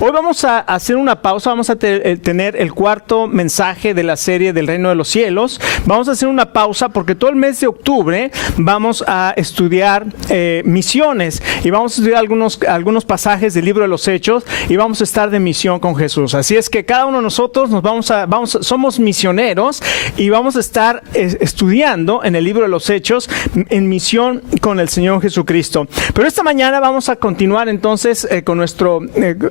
Hoy vamos a hacer una pausa, vamos a tener el cuarto mensaje de la serie del Reino de los Cielos. Vamos a hacer una pausa porque todo el mes de octubre vamos a estudiar misiones y vamos a estudiar algunos pasajes del libro de los Hechos y vamos a estar de misión con Jesús. Así es que cada uno de nosotros somos misioneros y vamos a estar estudiando en el libro de los Hechos en misión con el Señor Jesucristo. Pero esta mañana vamos a continuar entonces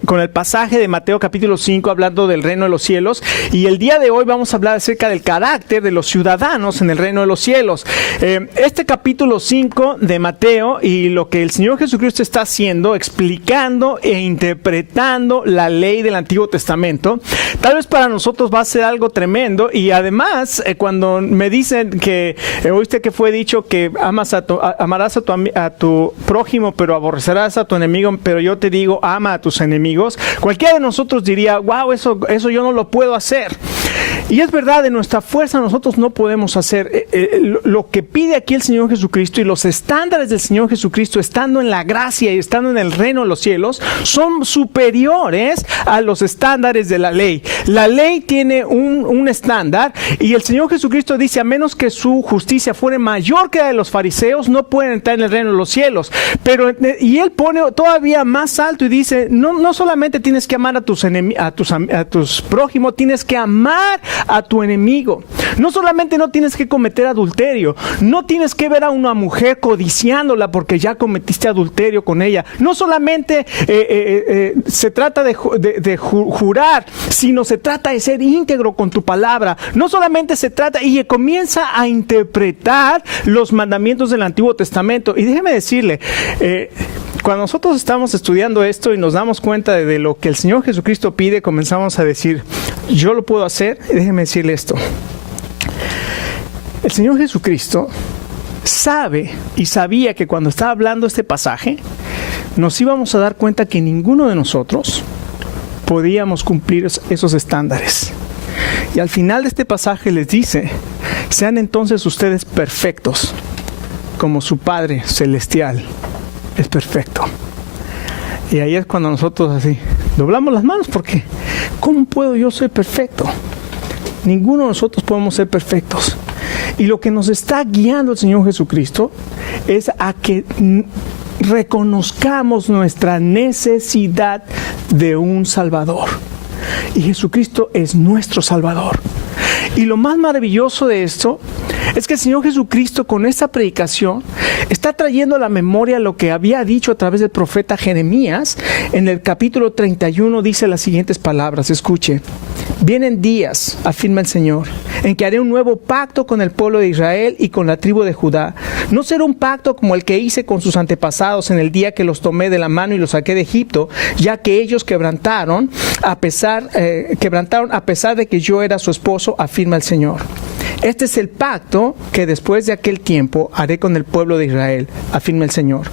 con el pasaje de Mateo capítulo 5 hablando del reino de los cielos, y el día de hoy vamos a hablar acerca del carácter de los ciudadanos en el reino de los cielos. Este capítulo 5 de Mateo y lo que el Señor Jesucristo está haciendo, explicando e interpretando la ley del Antiguo Testamento, tal vez para nosotros va a ser algo tremendo. Y además cuando me dicen que oíste que fue dicho que amarás a tu prójimo pero aborrecerás a tu enemigo, pero yo te digo ama a tus enemigos, cualquiera de nosotros diría, wow, eso yo no lo puedo hacer. Y es verdad, de nuestra fuerza nosotros no podemos hacer. Lo que pide aquí el Señor Jesucristo y los estándares del Señor Jesucristo, estando en la gracia y estando en el reino de los cielos, son superiores a los estándares de la ley. La ley tiene un estándar y el Señor Jesucristo dice, a menos que su justicia fuere mayor que la de los fariseos, no pueden entrar en el reino de los cielos. Y Él pone todavía más alto y dice, no solamente tienes que amar a tus prójimos, tienes que amar a tu enemigo. No solamente no tienes que cometer adulterio, no tienes que ver a una mujer codiciándola porque ya cometiste adulterio con ella. No solamente se trata de jurar, sino se trata de ser íntegro con tu palabra. No solamente se trata, y comienza a interpretar los mandamientos del Antiguo Testamento. Y déjeme decirle, cuando nosotros estamos estudiando esto y nos damos cuenta de lo que el Señor Jesucristo pide, comenzamos a decir, yo lo puedo hacer. Y déjeme decirle esto, el Señor Jesucristo sabe y sabía que cuando estaba hablando este pasaje, nos íbamos a dar cuenta que ninguno de nosotros podíamos cumplir esos estándares. Y al final de este pasaje les dice, sean entonces ustedes perfectos, como su Padre Celestial es perfecto. Y ahí es cuando nosotros así doblamos las manos, porque ¿cómo puedo yo ser perfecto? Ninguno de nosotros podemos ser perfectos. Y lo que nos está guiando el Señor Jesucristo es a que reconozcamos nuestra necesidad de un Salvador. Y Jesucristo es nuestro Salvador. Y lo más maravilloso de esto es que el Señor Jesucristo con esta predicación está trayendo a la memoria lo que había dicho a través del profeta Jeremías. En el capítulo 31 dice las siguientes palabras, escuche: vienen días, afirma el Señor, en que haré un nuevo pacto con el pueblo de Israel y con la tribu de Judá. No será un pacto como el que hice con sus antepasados en el día que los tomé de la mano y los saqué de Egipto, ya que ellos quebrantaron a pesar de que yo era su esposo, afirma el Señor. Este es el pacto que después de aquel tiempo haré con el pueblo de Israel, afirma el Señor.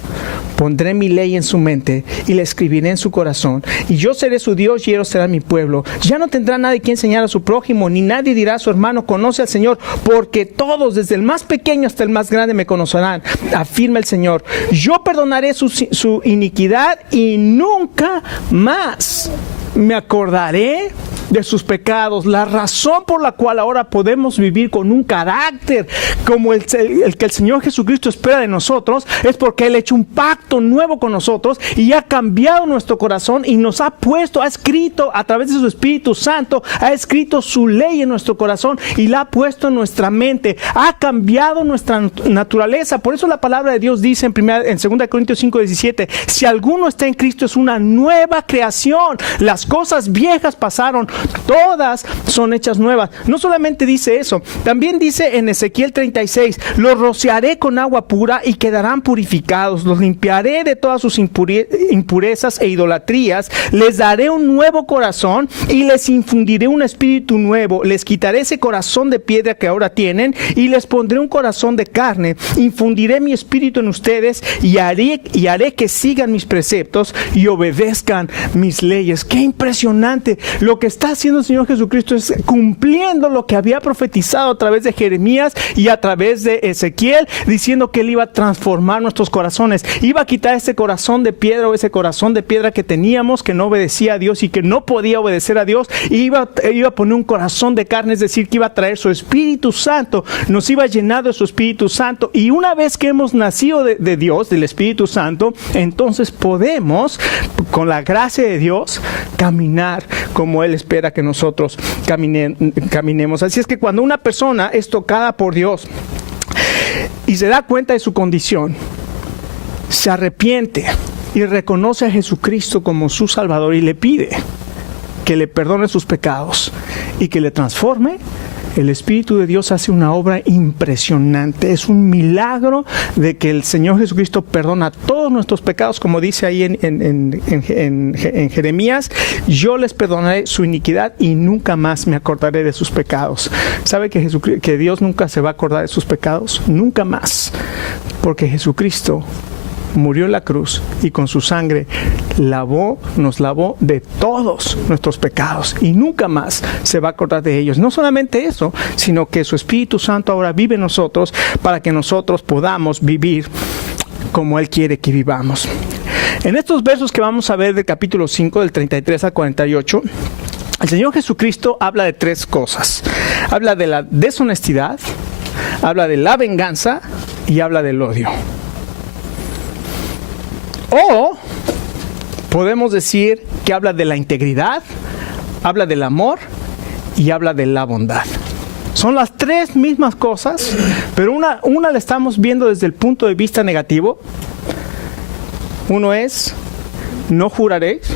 Pondré mi ley en su mente y la escribiré en su corazón, y yo seré su Dios y ellos serán mi pueblo. Ya no tendrá nadie quien enseñar a su prójimo, ni nadie dirá a su hermano, conoce al Señor, porque todos, desde el más pequeño hasta el más grande, me conocerán, afirma el Señor. Yo perdonaré su iniquidad y nunca más me acordaré de sus pecados. La razón por la cual ahora podemos vivir con un carácter como el que el Señor Jesucristo espera de nosotros es porque Él ha hecho un pacto nuevo con nosotros y ha cambiado nuestro corazón y nos ha escrito a través de su Espíritu Santo, ha escrito su ley en nuestro corazón y la ha puesto en nuestra mente, ha cambiado nuestra naturaleza. Por eso la palabra de Dios dice en 2 Corintios 5:17, si alguno está en Cristo es una nueva creación, las cosas viejas pasaron, todas son hechas nuevas. No solamente dice eso, también dice en Ezequiel 36, los rociaré con agua pura y quedarán purificados, los limpiaré de todas sus impurezas e idolatrías, les daré un nuevo corazón y les infundiré un espíritu nuevo, les quitaré ese corazón de piedra que ahora tienen y les pondré un corazón de carne, infundiré mi espíritu en ustedes y haré que sigan mis preceptos y obedezcan mis leyes. ¡Qué impresionante! Lo que está está haciendo el Señor Jesucristo es cumpliendo lo que había profetizado a través de Jeremías y a través de Ezequiel, diciendo que Él iba a transformar nuestros corazones, iba a quitar ese corazón de piedra o ese corazón de piedra que teníamos, que no obedecía a Dios y que no podía obedecer a Dios, y iba a poner un corazón de carne, es decir, que iba a traer su Espíritu Santo, nos iba a llenar de su Espíritu Santo, y una vez que hemos nacido de Dios, del Espíritu Santo, entonces podemos, con la gracia de Dios, caminar como Él espera que nosotros caminemos. Así es que cuando una persona es tocada por Dios y se da cuenta de su condición, se arrepiente y reconoce a Jesucristo como su Salvador y le pide que le perdone sus pecados y que le transforme, el Espíritu de Dios hace una obra impresionante. Es un milagro de que el Señor Jesucristo perdona todos nuestros pecados, como dice ahí en Jeremías: yo les perdonaré su iniquidad y nunca más me acordaré de sus pecados. ¿Sabe que Dios nunca se va a acordar de sus pecados? Nunca más, porque Jesucristo murió en la cruz y con su sangre nos lavó de todos nuestros pecados y nunca más se va a acordar de ellos. No solamente eso, sino que su Espíritu Santo ahora vive en nosotros para que nosotros podamos vivir como Él quiere que vivamos. En estos versos que vamos a ver del capítulo 5, del 33 al 48, el Señor Jesucristo habla de tres cosas. Habla de la deshonestidad, habla de la venganza y habla del odio. O podemos decir que habla de la integridad, habla del amor y habla de la bondad. Son las tres mismas cosas, pero una la estamos viendo desde el punto de vista negativo. Uno es: no jures,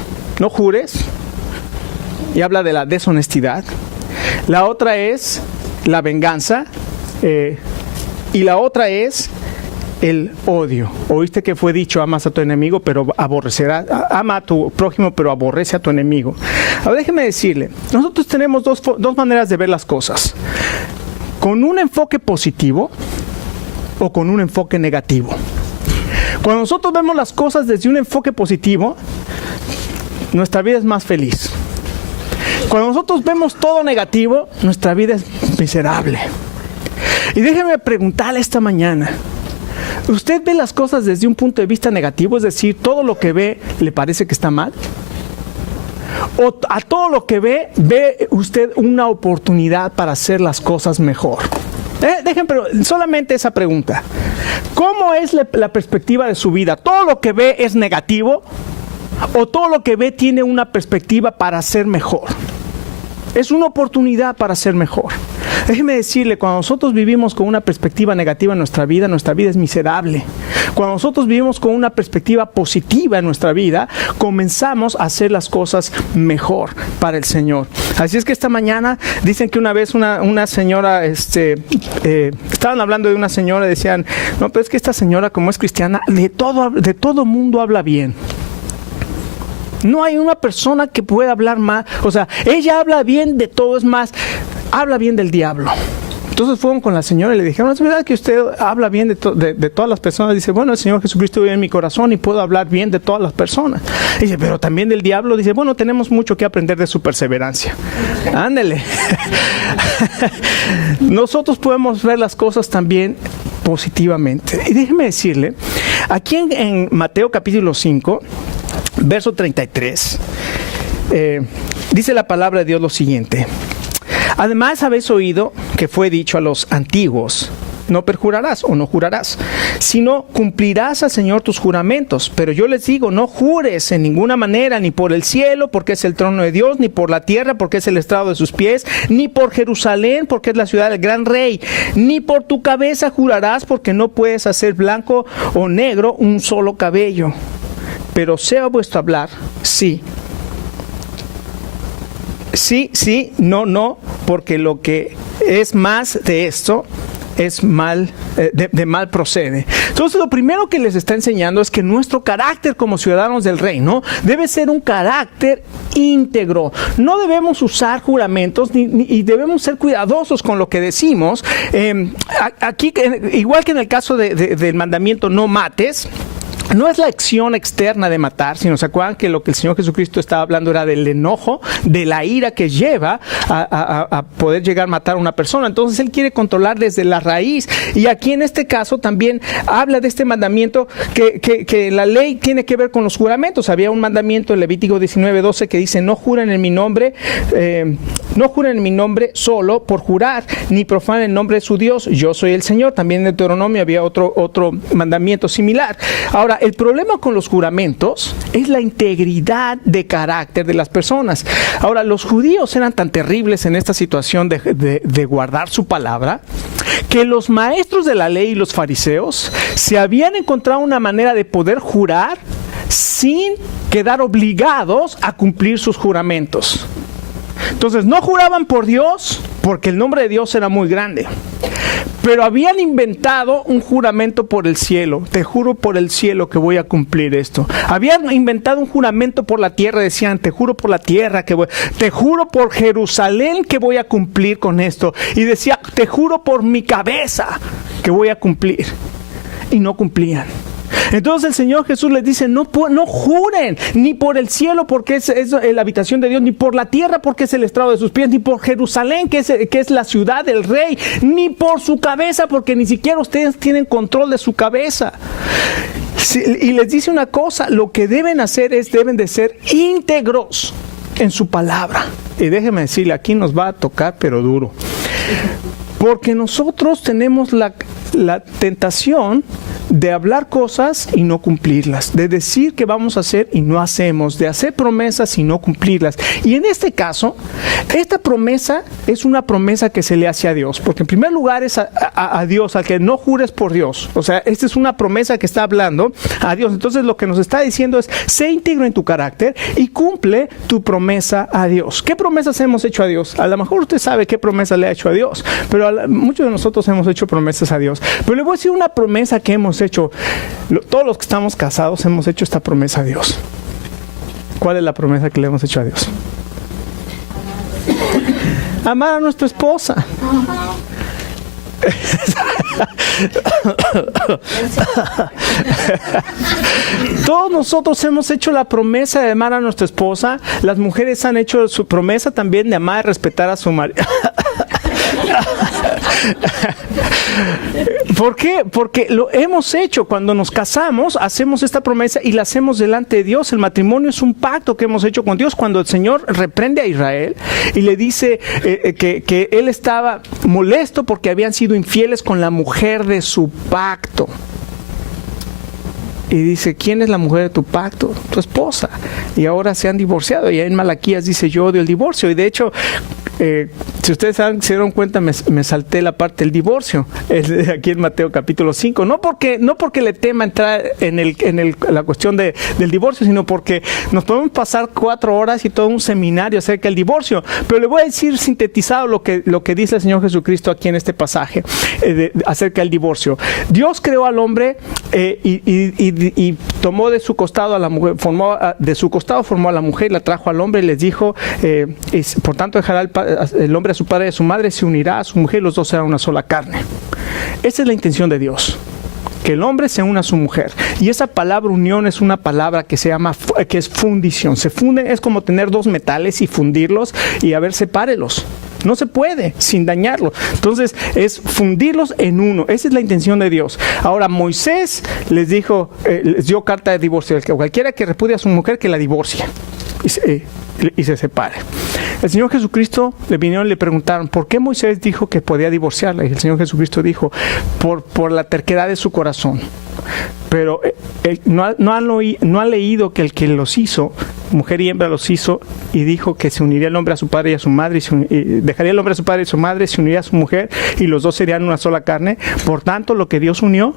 y habla de la deshonestidad. La otra es la venganza, y la otra es el odio. Oíste que fue dicho: amas a tu enemigo, pero ama a tu prójimo, pero aborrece a tu enemigo. Ahora déjeme decirle, nosotros tenemos dos maneras de ver las cosas: con un enfoque positivo o con un enfoque negativo. Cuando nosotros vemos las cosas desde un enfoque positivo, nuestra vida es más feliz. Cuando nosotros vemos todo negativo, nuestra vida es miserable. Y déjeme preguntarle esta mañana: ¿usted ve las cosas desde un punto de vista negativo? Es decir, ¿todo lo que ve le parece que está mal? ¿O a todo lo que ve usted una oportunidad para hacer las cosas mejor? Pero solamente esa pregunta. ¿Cómo es la perspectiva de su vida? ¿Todo lo que ve es negativo? ¿O todo lo que ve tiene una perspectiva para ser mejor? Es una oportunidad para ser mejor. Déjeme decirle, cuando nosotros vivimos con una perspectiva negativa en nuestra vida es miserable. Cuando nosotros vivimos con una perspectiva positiva en nuestra vida, comenzamos a hacer las cosas mejor para el Señor. Así es que esta mañana dicen que una vez una señora, estaban hablando de una señora y decían: no, pero es que esta señora, como es cristiana, de todo mundo habla bien. No hay una persona que pueda hablar mal. O sea, ella habla bien de todo, es más, habla bien del diablo. Entonces fueron con la señora y le dijeron: ¿es verdad que usted habla bien de todas las personas? Dice: bueno, el Señor Jesucristo vive en mi corazón y puedo hablar bien de todas las personas. Dice: pero también del diablo. Dice: bueno, tenemos mucho que aprender de su perseverancia. Ándele. Nosotros podemos ver las cosas también positivamente. Y déjeme decirle, aquí en Mateo capítulo 5, verso 33, dice la palabra de Dios lo siguiente: además habéis oído que fue dicho a los antiguos: no perjurarás o no jurarás, sino cumplirás al Señor tus juramentos. Pero yo les digo: no jures en ninguna manera, ni por el cielo, porque es el trono de Dios, ni por la tierra, porque es el estrado de sus pies, ni por Jerusalén, porque es la ciudad del gran rey, ni por tu cabeza jurarás, porque no puedes hacer blanco o negro un solo cabello. Pero sea vuestro hablar sí, sí, no, porque lo que es más de esto es mal, de mal procede. Entonces, lo primero que les está enseñando es que nuestro carácter como ciudadanos del reino debe ser un carácter íntegro. No debemos usar juramentos y debemos ser cuidadosos con lo que decimos. Aquí, igual que en el caso del mandamiento no mates, no es la acción externa de matar, sino se acuerdan que lo que el Señor Jesucristo estaba hablando era del enojo, de la ira que lleva a poder llegar a matar a una persona. Entonces Él quiere controlar desde la raíz. Y aquí en este caso también habla de este mandamiento que la ley tiene que ver con los juramentos. Había un mandamiento en Levítico 19:12 que dice: no juren en mi nombre, solo por jurar, ni profanen el nombre de su Dios. Yo soy el Señor. También en Deuteronomio había otro mandamiento similar. Ahora, el problema con los juramentos es la integridad de carácter de las personas. Ahora, los judíos eran tan terribles en esta situación de guardar su palabra, que los maestros de la ley y los fariseos se habían encontrado una manera de poder jurar sin quedar obligados a cumplir sus juramentos. Entonces, no juraban por Dios porque el nombre de Dios era muy grande, pero habían inventado un juramento por el cielo. Te juro por el cielo que voy a cumplir esto. Habían inventado un juramento por la tierra. Decían: te juro por la tierra te juro por Jerusalén que voy a cumplir con esto. Y decía: te juro por mi cabeza que voy a cumplir. Y no cumplían. Entonces el Señor Jesús les dice: no juren ni por el cielo porque es la habitación de Dios, ni por la tierra porque es el estrado de sus pies, ni por Jerusalén que es la ciudad del rey, ni por su cabeza porque ni siquiera ustedes tienen control de su cabeza. Y les dice una cosa: lo que deben hacer deben de ser íntegros en su palabra. Y déjeme decirle, aquí nos va a tocar pero duro, porque nosotros tenemos la tentación de hablar cosas y no cumplirlas, de decir que vamos a hacer y no hacemos, de hacer promesas y no cumplirlas. Y en este caso, esta promesa es una promesa que se le hace a Dios, porque en primer lugar es a Dios, al que no jures por Dios. O sea, esta es una promesa que está hablando a Dios. Entonces lo que nos está diciendo es: sé íntegro en tu carácter y cumple tu promesa a Dios. ¿Qué promesas hemos hecho a Dios? A lo mejor usted sabe qué promesa le ha hecho a Dios, pero muchos de nosotros hemos hecho promesas a Dios. Pero le voy a decir una promesa que hemos hecho. Todos los que estamos casados hemos hecho esta promesa a Dios. ¿Cuál es la promesa que le hemos hecho a Dios? Amar a nuestra esposa. Todos nosotros hemos hecho la promesa de amar a nuestra esposa. Las mujeres han hecho su promesa también de amar y respetar a su marido. ¿Por qué? Porque lo hemos hecho. Cuando nos casamos, hacemos esta promesa y la hacemos delante de Dios. El matrimonio es un pacto que hemos hecho con Dios. Cuando el Señor reprende a Israel y le dice que Él estaba molesto porque habían sido infieles con la mujer de su pacto. Y dice: ¿quién es la mujer de tu pacto? Tu esposa. Y ahora se han divorciado. Y en Malaquías dice: yo odio el divorcio. Y de hecho, si ustedes se dieron cuenta, me salté la parte del divorcio. Aquí en Mateo capítulo 5. No porque le tema entrar en la cuestión del divorcio, sino porque nos podemos pasar 4 horas y todo un seminario acerca del divorcio. Pero le voy a decir sintetizado lo que dice el Señor Jesucristo aquí en este pasaje acerca del divorcio. Dios creó al hombre y tomó de su costado a la mujer, formó a la mujer, la trajo al hombre y les dijo: por tanto dejará el hombre a su padre y a su madre, se unirá a su mujer y los dos serán una sola carne. Esa es la intención de Dios, que el hombre se una a su mujer. Y esa palabra unión es una palabra que es fundición. Se funden, es como tener 2 metales y fundirlos y a ver, sepárelos. No se puede sin dañarlo. Entonces es fundirlos en uno. Esa es la intención de Dios. Ahora Moisés les dijo, les dio carta de divorcio: cualquiera que repudie a su mujer, que la divorcie y se separe. El Señor Jesucristo le vinieron y le preguntaron: ¿por qué Moisés dijo que podía divorciarla? Y el Señor Jesucristo dijo: por la terquedad de su corazón. Pero no ha leído que el que los hizo, mujer y hembra los hizo, y dijo que se uniría el hombre a su padre y a su madre, y dejaría el hombre a su padre y a su madre, se uniría a su mujer, y los dos serían una sola carne. Por tanto, lo que Dios unió,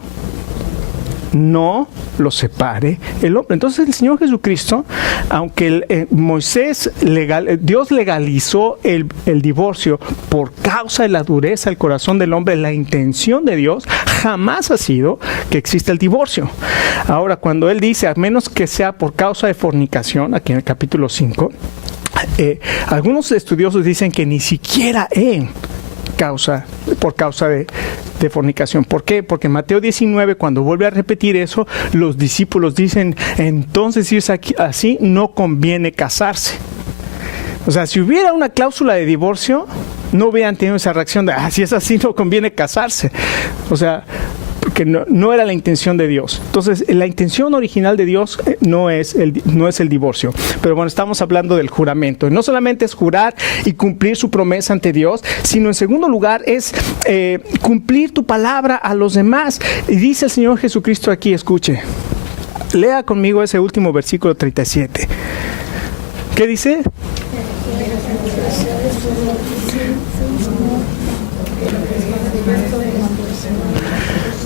no lo separe el hombre. Entonces el Señor Jesucristo, aunque Dios legalizó el divorcio por causa de la dureza del corazón del hombre, la intención de Dios jamás ha sido que exista el divorcio. Ahora, cuando Él dice, a menos que sea por causa de fornicación, aquí en el capítulo 5, algunos estudiosos dicen que ni siquiera por causa de de fornicación. ¿Por qué? Porque en Mateo 19, cuando vuelve a repetir eso, los discípulos dicen, entonces si es así, no conviene casarse. O sea, si hubiera una cláusula de divorcio, no hubieran tenido esa reacción de, si es así, no conviene casarse. O sea, porque no era la intención de Dios. Entonces, la intención original de Dios no es el divorcio. Pero bueno, estamos hablando del juramento. No solamente es jurar y cumplir su promesa ante Dios, sino en segundo lugar es cumplir tu palabra a los demás. Y dice el Señor Jesucristo aquí, escuche, lea conmigo ese último versículo 37. ¿Qué dice?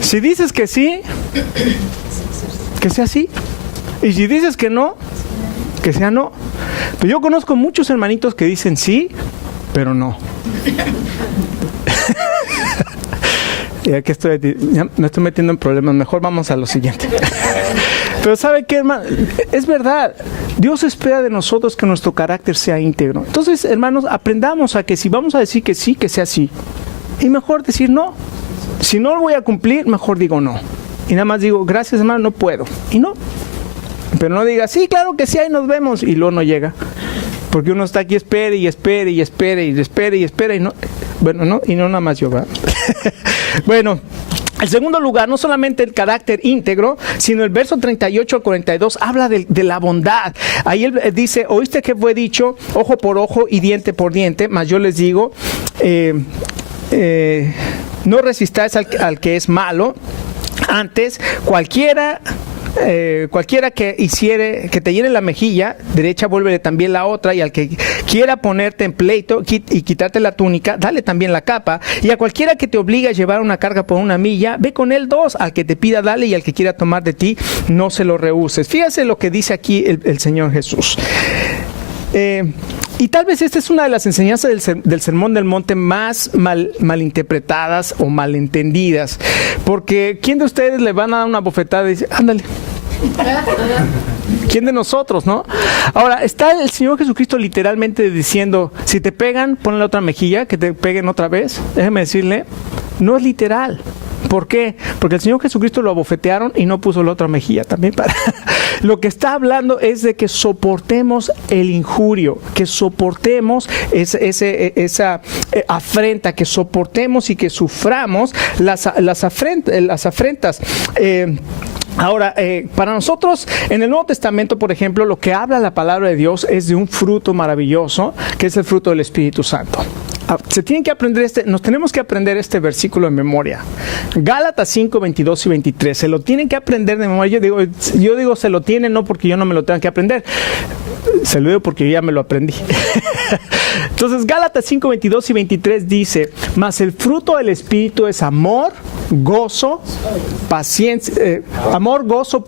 Si dices que sí, que sea sí. Y si dices que no, que sea no. Pero yo conozco muchos hermanitos que dicen sí, pero no. Ya que ya me estoy metiendo en problemas, mejor vamos a lo siguiente. Pero ¿sabe qué, hermano? Es verdad, Dios espera de nosotros que nuestro carácter sea íntegro. Entonces, hermanos, aprendamos a que si vamos a decir que sí, que sea sí. Y mejor decir no. Si no lo voy a cumplir, mejor digo no. Y nada más digo, gracias, hermano, no puedo. Y no. Pero no diga, sí, claro que sí, ahí nos vemos. Y luego no llega. Porque uno está aquí, espere y espere y espere y espere y espere y no. Bueno, no, y no nada más yo, ¿verdad? Bueno, en segundo lugar, no solamente el carácter íntegro, sino el verso 38 al 42 habla de la bondad. Ahí él dice, oíste que fue dicho, ojo por ojo y diente por diente, mas yo les digo, no resistáis al que es malo, antes cualquiera que te hiere la mejilla derecha, vuélvele también la otra, y al que quiera ponerte en pleito y quitarte la túnica, dale también la capa, y a cualquiera que te obligue a llevar una carga por una milla, ve con él 2, al que te pida dale, y al que quiera tomar de ti, no se lo rehuses. Fíjese lo que dice aquí el Señor Jesús. Y tal vez esta es una de las enseñanzas del Sermón del Monte más malinterpretadas o malentendidas, porque ¿quién de ustedes le van a dar una bofetada y dice, ándale? ¿Quién de nosotros, no? Ahora, está el Señor Jesucristo literalmente diciendo, si te pegan, ponle la otra mejilla, que te peguen otra vez. Déjeme decirle, no es literal. ¿Por qué? Porque el Señor Jesucristo lo abofetearon y no puso la otra mejilla también para... Lo que está hablando es de que soportemos el injurio, que soportemos esa afrenta, que soportemos y que suframos las afrentas. Ahora, para nosotros, en el Nuevo Testamento, por ejemplo, lo que habla la palabra de Dios es de un fruto maravilloso, que es el fruto del Espíritu Santo. Nos tenemos que aprender este versículo en memoria. Gálatas 5, 22 y 23. Se lo tienen que aprender de memoria. Yo digo se lo tienen, no porque yo no me lo tenga que aprender. Se lo digo porque yo ya me lo aprendí. Entonces, Gálatas 5, 22 y 23 dice, mas el fruto del Espíritu es amor, gozo, paciencia,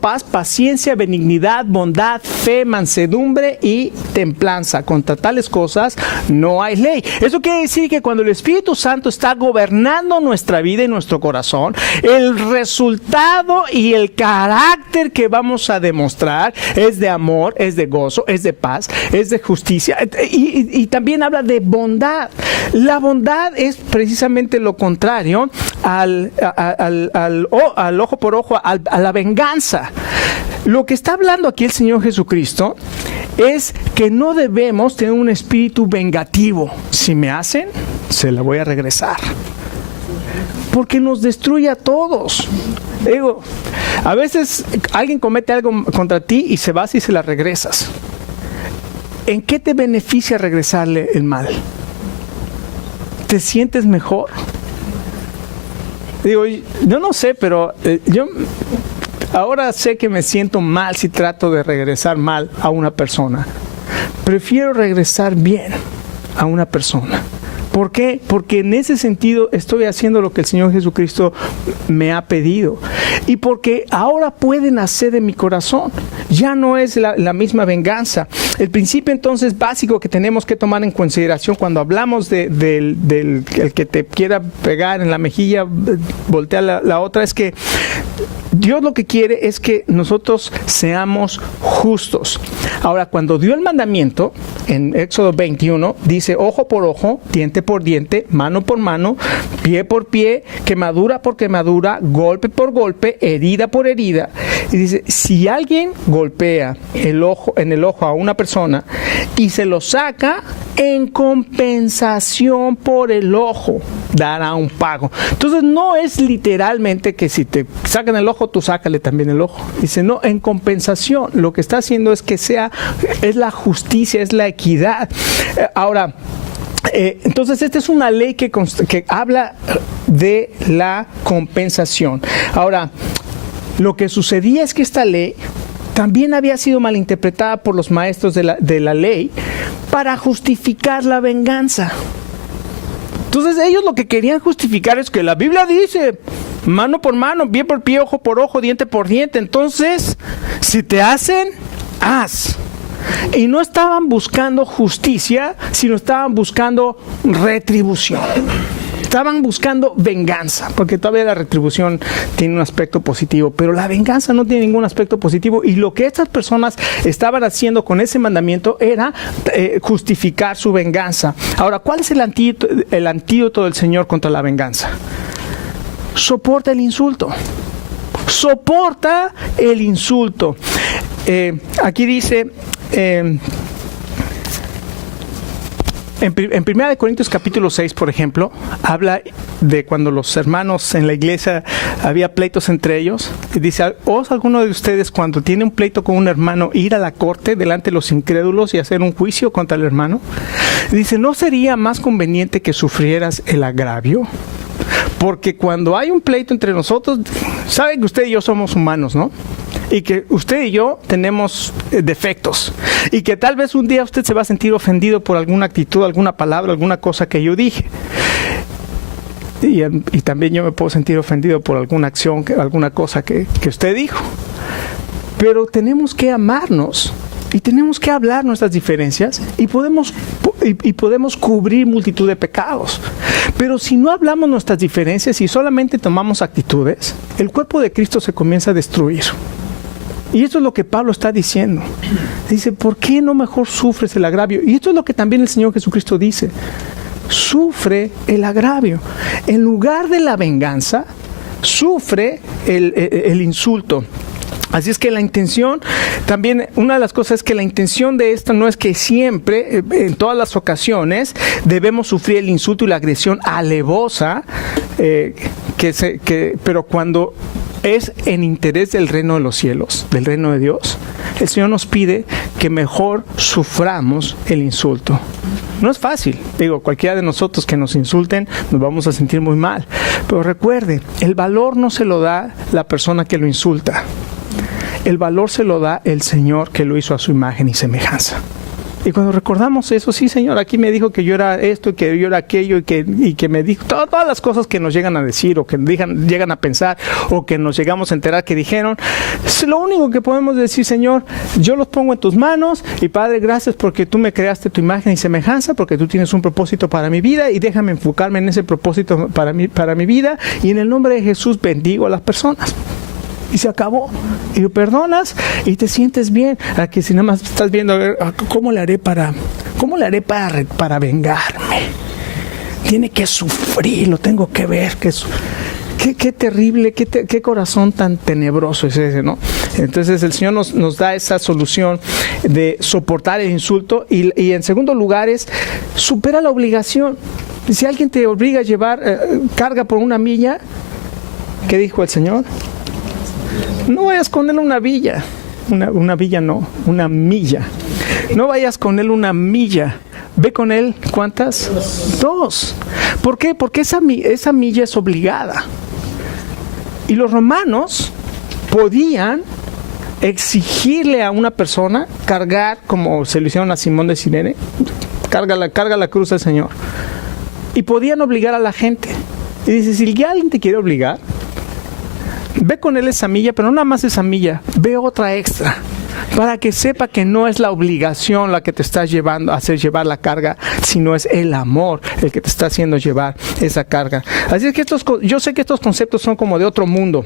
paz, paciencia, benignidad, bondad, fe, mansedumbre y templanza. Contra tales cosas no hay ley. Eso quiere decir que cuando el Espíritu Santo está gobernando nuestra vida y nuestro corazón, el resultado y el carácter que vamos a demostrar es de amor, es de gozo, es de paz, es de justicia, y también habla de bondad. La bondad es precisamente lo contrario al ojo por ojo, a la venganza. Lo que está hablando aquí el Señor Jesucristo es que no debemos tener un espíritu vengativo. Si me hacen, se la voy a regresar. Porque nos destruye a todos. Digo, a veces alguien comete algo contra ti y se va y se la regresas. ¿En qué te beneficia regresarle el mal? ¿Te sientes mejor? Digo, yo no sé, pero yo ahora sé que me siento mal si trato de regresar mal a una persona. Prefiero regresar bien a una persona. ¿Por qué? Porque en ese sentido estoy haciendo lo que el Señor Jesucristo me ha pedido. Y porque ahora puede nacer de mi corazón. Ya no es la misma venganza. El principio entonces básico que tenemos que tomar en consideración cuando hablamos del que te quiera pegar en la mejilla, voltea la otra, es que Dios lo que quiere es que nosotros seamos justos. Ahora, cuando dio el mandamiento, en Éxodo 21, dice ojo por ojo, diente por diente, mano por mano, pie por pie, quemadura por quemadura, golpe por golpe, herida por herida. Y dice, si alguien golpea en el ojo a una persona y se lo saca, en compensación por el ojo dará un pago. Entonces no es literalmente que si te sacan el ojo, tú sácale también el ojo. Dice, no, en compensación. Lo que está haciendo es que es la justicia, es la equidad. Ahora, entonces esta es una ley que habla de la compensación. Ahora, lo que sucedía es que esta ley también había sido malinterpretada por los maestros de la ley para justificar la venganza. Entonces ellos lo que querían justificar es que la Biblia dice mano por mano, pie por pie, ojo por ojo, diente por diente. Entonces, si te hacen, haz. Y no estaban buscando justicia, sino estaban buscando retribución. Estaban buscando venganza, porque todavía la retribución tiene un aspecto positivo, pero la venganza no tiene ningún aspecto positivo. Y lo que estas personas estaban haciendo con ese mandamiento era justificar su venganza. Ahora, ¿cuál es el antídoto del Señor contra la venganza? Soporta el insulto. Soporta el insulto. Aquí dice... En 1 Corintios capítulo 6, por ejemplo, habla de cuando los hermanos en la iglesia había pleitos entre ellos. Y dice, ¿os alguno de ustedes cuando tiene un pleito con un hermano ir a la corte delante de los incrédulos y hacer un juicio contra el hermano? Y dice, ¿no sería más conveniente que sufrieras el agravio? Porque cuando hay un pleito entre nosotros, saben que usted y yo somos humanos, ¿no? Y que usted y yo tenemos defectos. Y que tal vez un día usted se va a sentir ofendido por alguna actitud, alguna palabra, alguna cosa que yo dije. Y también yo me puedo sentir ofendido por alguna acción, alguna cosa que usted dijo. Pero tenemos que amarnos. Y tenemos que hablar nuestras diferencias y podemos cubrir multitud de pecados. Pero si no hablamos nuestras diferencias y solamente tomamos actitudes, el cuerpo de Cristo se comienza a destruir. Y esto es lo que Pablo está diciendo. Dice, ¿por qué no mejor sufres el agravio? Y esto es lo que también el Señor Jesucristo dice. Sufre el agravio. En lugar de la venganza, sufre el insulto. Así es que la intención, también una de las cosas es que la intención de esto no es que siempre, en todas las ocasiones, debemos sufrir el insulto y la agresión alevosa, pero cuando es en interés del reino de los cielos, del reino de Dios, el Señor nos pide que mejor suframos el insulto. No es fácil, cualquiera de nosotros que nos insulten nos vamos a sentir muy mal, pero recuerde, el valor no se lo da la persona que lo insulta. El valor se lo da el Señor que lo hizo a su imagen y semejanza. Y cuando recordamos eso, sí, Señor, aquí me dijo que yo era esto, que yo era aquello, y que me dijo todas las cosas que nos llegan a decir, o que llegan a pensar, o que nos llegamos a enterar que dijeron. Es lo único que podemos decir, Señor, yo los pongo en tus manos, y Padre, gracias porque tú me creaste tu imagen y semejanza, porque tú tienes un propósito para mi vida, y déjame enfocarme en ese propósito para mi vida, y en el nombre de Jesús bendigo a las personas. Y se acabó. Y lo perdonas y te sientes bien. A que si nada más estás viendo, a ver, ¿cómo le haré para vengarme? Tiene que sufrir, lo tengo que ver. Qué terrible, qué corazón tan tenebroso es ese, ¿no? Entonces el Señor nos da esa solución de soportar el insulto. Y en segundo lugar es, supera la obligación. Si alguien te obliga a llevar carga por una milla, ¿qué dijo el Señor? No vayas con él una milla. Una milla. No vayas con él una milla. Ve con él, ¿cuántas? 2. ¿Por qué? Porque esa milla es obligada. Y los romanos podían exigirle a una persona cargar, como se lo hicieron a Simón de Cirene, carga la cruz del Señor. Y podían obligar a la gente. Y dice, si alguien te quiere obligar, ve con él esa milla, pero no nada más esa milla, ve otra extra, para que sepa que no es la obligación la que te está llevando a hacer llevar la carga, sino es el amor el que te está haciendo llevar esa carga. Así es que yo sé que estos conceptos son como de otro mundo,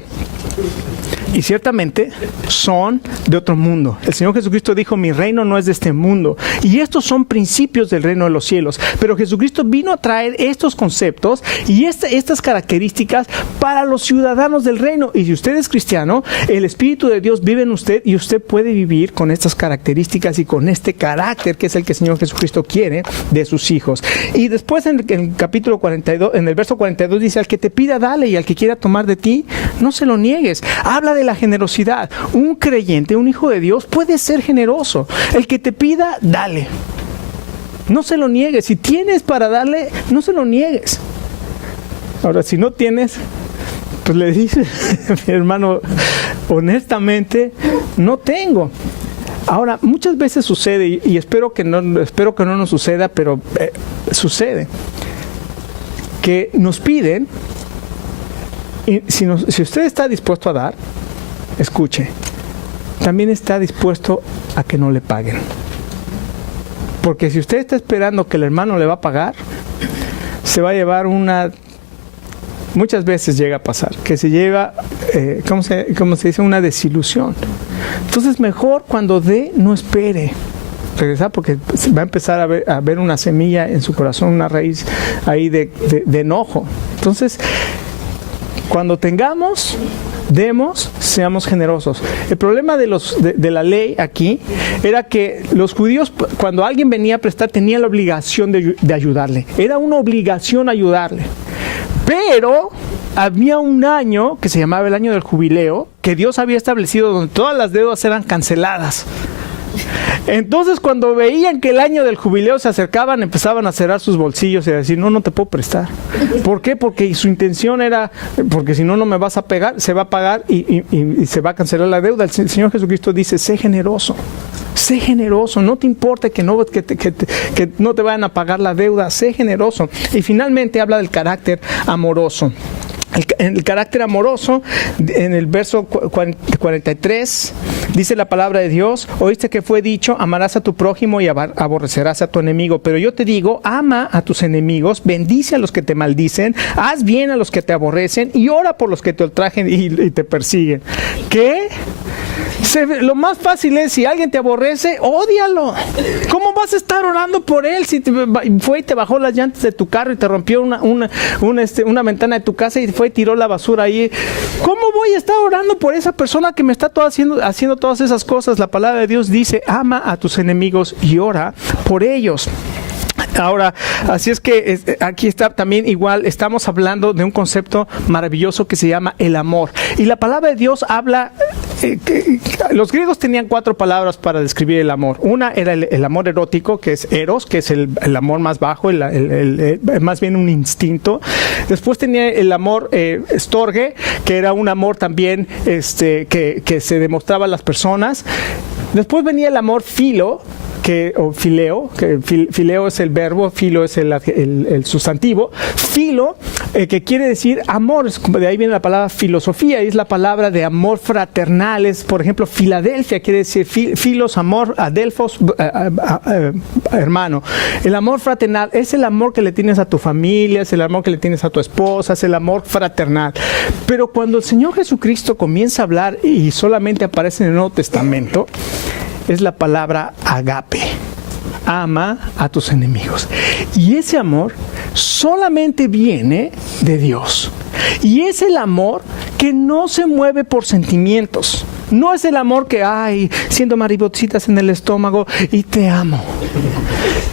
Y ciertamente son de otro mundo. El Señor Jesucristo dijo, mi reino no es de este mundo. Y estos son principios del reino de los cielos. Pero Jesucristo vino a traer estos conceptos y estas características para los ciudadanos del reino. Y si usted es cristiano, el Espíritu de Dios vive en usted y usted puede vivir con estas características y con este carácter que es el que el Señor Jesucristo quiere de sus hijos. Y después en el capítulo 42, en el verso 42 dice, al que te pida, dale, y al que quiera tomar de ti, no se lo niegues. Habla de la generosidad. Un creyente, un hijo de Dios puede ser generoso. El que te pida, dale. No se lo niegues. Si tienes para darle, no se lo niegues. Ahora, si no tienes, pues le dices, mi hermano, honestamente, no tengo. Ahora, muchas veces sucede, y espero que no nos suceda, pero sucede, que nos piden. Y si usted está dispuesto a dar, escuche, también está dispuesto a que no le paguen. Porque si usted está esperando que el hermano le va a pagar, se va a llevar muchas veces llega a pasar, que se lleva, ¿cómo se dice? Una desilusión. Entonces mejor cuando dé, no espere regresar, porque va a empezar a ver una semilla en su corazón, una raíz ahí de enojo. Entonces, cuando tengamos, demos, seamos generosos. El problema de la ley aquí era que los judíos, cuando alguien venía a prestar, tenía la obligación de ayudarle. Era una obligación ayudarle. Pero había un año que se llamaba el año del jubileo, que Dios había establecido, donde todas las deudas eran canceladas. Entonces, cuando veían que el año del jubileo se acercaban, empezaban a cerrar sus bolsillos y a decir, no te puedo prestar. ¿Por qué? Porque su intención era, porque si no me vas a pegar, se va a pagar y se va a cancelar la deuda. El Señor Jesucristo dice, sé generoso, no te importe que no te vayan a pagar la deuda, sé generoso. Y finalmente habla del carácter amoroso. El carácter amoroso, en el verso 43, dice la palabra de Dios, oíste que fue dicho, amarás a tu prójimo y aborrecerás a tu enemigo. Pero yo te digo, ama a tus enemigos, bendice a los que te maldicen, haz bien a los que te aborrecen y ora por los que te ultrajen y te persiguen. ¿Qué? Lo más fácil es, si alguien te aborrece, ódialo. ¿Cómo vas a estar orando por él si fue y te bajó las llantas de tu carro y te rompió una ventana de tu casa y fue y tiró la basura ahí? ¿Cómo voy a estar orando por esa persona que me está haciendo todas esas cosas? La palabra de Dios dice, ama a tus enemigos y ora por ellos. Ahora, así es que aquí está también igual, estamos hablando de un concepto maravilloso que se llama el amor. Y la palabra de Dios habla, los griegos tenían 4 palabras para describir el amor. Una era el amor erótico, que es eros, que es el amor más bajo, más bien un instinto. Después tenía el amor storge, que era un amor también que se demostraba a las personas. Después venía el amor filo, o fileo, que fileo es el verbo, filo es el sustantivo. Filo, que quiere decir amor, de ahí viene la palabra filosofía, y es la palabra de amor fraternal. Es, por ejemplo, Filadelfia quiere decir filos, amor, adelphos, hermano. El amor fraternal es el amor que le tienes a tu familia, es el amor que le tienes a tu esposa, es el amor fraternal. Pero cuando el Señor Jesucristo comienza a hablar y solamente aparece en el Nuevo Testamento, es la palabra agape. Ama a tus enemigos. Y ese amor solamente viene de Dios. Y es el amor que no se mueve por sentimientos. No es el amor que, siento maripositas en el estómago y te amo.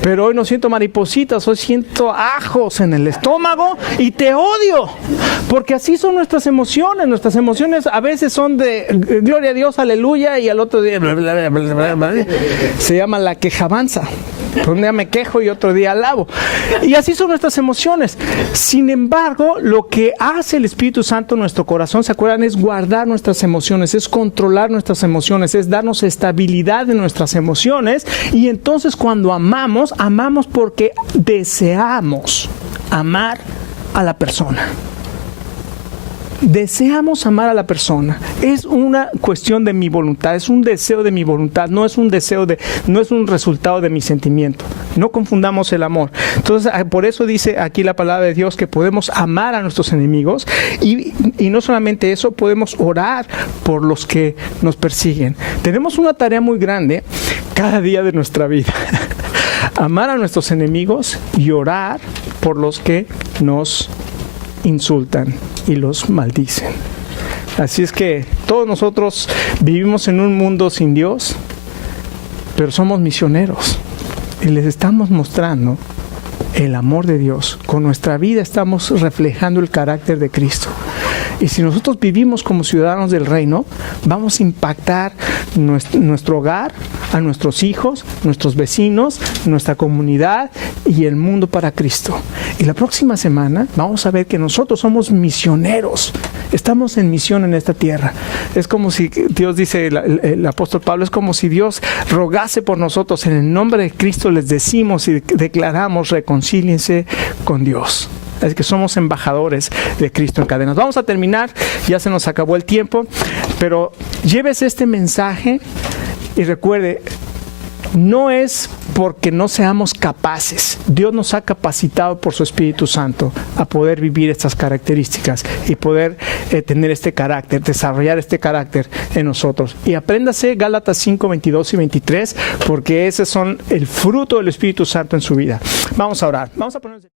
Pero hoy no siento maripositas, hoy siento ajos en el estómago y te odio. Porque así son nuestras emociones. Nuestras emociones a veces son de gloria a Dios, aleluya, y al otro día se llama la quejabanza. Un día me quejo y otro día alabo. Y así son nuestras emociones. Sin embargo, lo que hace el Espíritu Santo en nuestro corazón, ¿se acuerdan? Es guardar nuestras emociones, es controlar nuestras emociones, es darnos estabilidad en nuestras emociones. Y entonces cuando amamos porque deseamos amar a la persona. deseamos amar a la persona. Es una cuestión de mi voluntad, es un deseo de mi voluntad, no es un resultado de mi sentimiento. No confundamos el amor. Entonces, por eso dice aquí la palabra de Dios que podemos amar a nuestros enemigos y no solamente eso, podemos orar por los que nos persiguen. Tenemos una tarea muy grande cada día de nuestra vida. Amar a nuestros enemigos y orar por los que nos insultan y los maldicen. Así es que todos nosotros vivimos en un mundo sin Dios, pero somos misioneros y les estamos mostrando el amor de Dios. Con nuestra vida estamos reflejando el carácter de Cristo. Y si nosotros vivimos como ciudadanos del reino, vamos a impactar nuestro hogar, a nuestros hijos, nuestros vecinos, nuestra comunidad y el mundo para Cristo. Y la próxima semana vamos a ver que nosotros somos misioneros. Estamos en misión en esta tierra. Es como si Dios dice, el apóstol Pablo, es como si Dios rogase por nosotros. En el nombre de Cristo les decimos y declaramos, reconcíliense con Dios. Es que somos embajadores de Cristo en cadenas. Vamos a terminar, ya se nos acabó el tiempo, pero llévese este mensaje y recuerde, no es porque no seamos capaces. Dios nos ha capacitado por su Espíritu Santo a poder vivir estas características y poder tener este carácter, desarrollar este carácter en nosotros. Y apréndase Gálatas 5, 22 y 23, porque esos son el fruto del Espíritu Santo en su vida. Vamos a orar. Vamos a ponernos